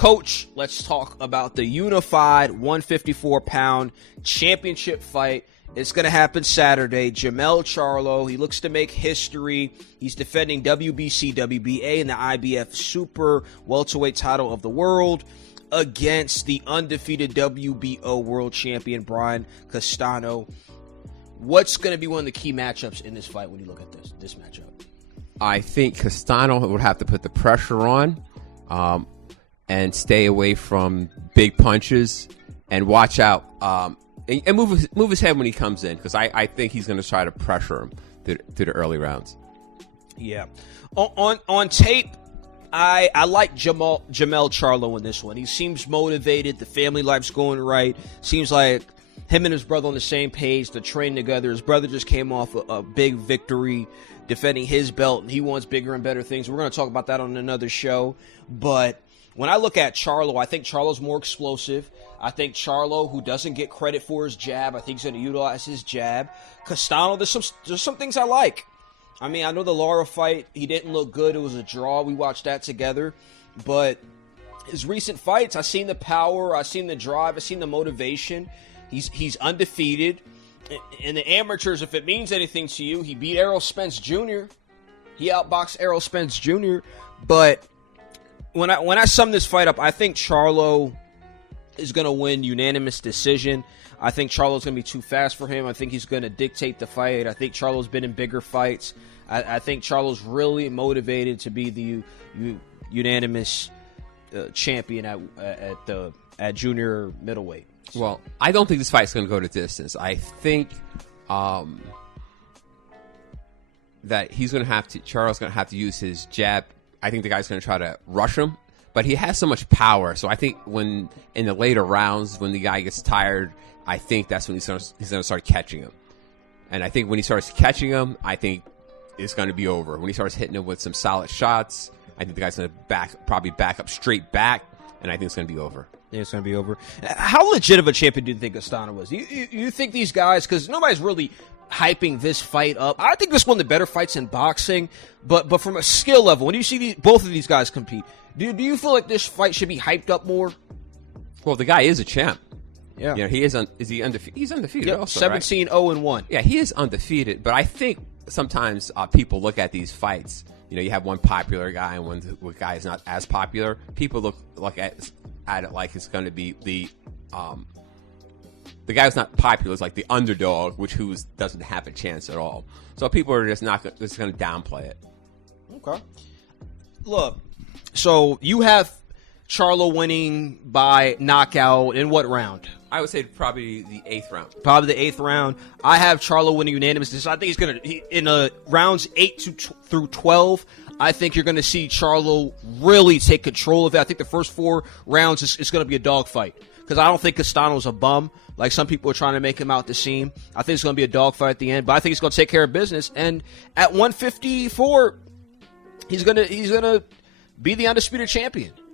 Coach, let's talk about the unified 154-pound championship fight. It's going to happen Saturday. Jermall Charlo, he looks to make history. He's defending WBC, WBA, and the IBF Super Welterweight title of the world against the undefeated WBO world champion, Brian Castano. What's going to be one of the key matchups in this fight when you look at this matchup? I think Castano would have to put the pressure on and stay away from big punches and watch out and move his head when he comes in, because I think he's going to try to pressure him through the early rounds. Yeah. On tape, I like Jermall Charlo in this one. He seems motivated. The family life's going right. Seems like him and his brother on the same page. They're training together. His brother just came off a big victory defending his belt, and he wants bigger and better things. We're going to talk about that on another show. But when I look at Charlo, I think Charlo's more explosive. I think Charlo, who doesn't get credit for his jab, I think he's going to utilize his jab. Castano, there's some things I like. I mean, I know the Lara fight, he didn't look good. It was a draw. We watched that together. But his recent fights, I've seen the power, I've seen the drive, I've seen the motivation. He's undefeated. In the amateurs, if it means anything to you, he beat Errol Spence Jr. He outboxed Errol Spence Jr. But when I sum this fight up, I think Charlo is going to win unanimous decision. I think Charlo's going to be too fast for him. I think he's going to dictate the fight. I think Charlo's been in bigger fights. I think Charlo's really motivated to be the unanimous champion at junior middleweight. So. Well, I don't think this fight's going to go to distance. I think that Charlo's going to have to use his jab. I think the guy's going to try to rush him, but he has so much power. So I think when in the later rounds, when the guy gets tired, I think that's when he's going to start catching him. And I think when he starts catching him, I think it's going to be over. When he starts hitting him with some solid shots, I think the guy's going to probably back up straight back, and I think it's going to be over. Yeah, it's going to be over. How legit of a champion do you think Castano was? You think these guys, because nobody's really hyping this fight up. I think this is one of the better fights in boxing, but from a skill level, when you see both of these guys compete, do you feel like this fight should be hyped up more? Well, the guy is a champ. Yeah. You know, he is he undefeated? He's undefeated yep, also, 17-0-1. Yeah, he is undefeated, but I think sometimes people look at these fights. You know, you have one popular guy and one guy is not as popular. People look at it like it's going to be the guy who's not popular is like the underdog, who doesn't have a chance at all. So people are just going to downplay it. Okay. Look, so you have Charlo winning by knockout in what round? I would say probably the 8th round. Probably the 8th round. I have Charlo winning unanimous decision. I think he's going to, in rounds 8 through 12, I think you're going to see Charlo really take control of it. I think the first 4 rounds is going to be a dogfight, because I don't think Castano's a bum like some people are trying to make him out to seem. I think it's going to be a dogfight at the end, but I think he's going to take care of business. And at 154, he's going to be the undisputed champion.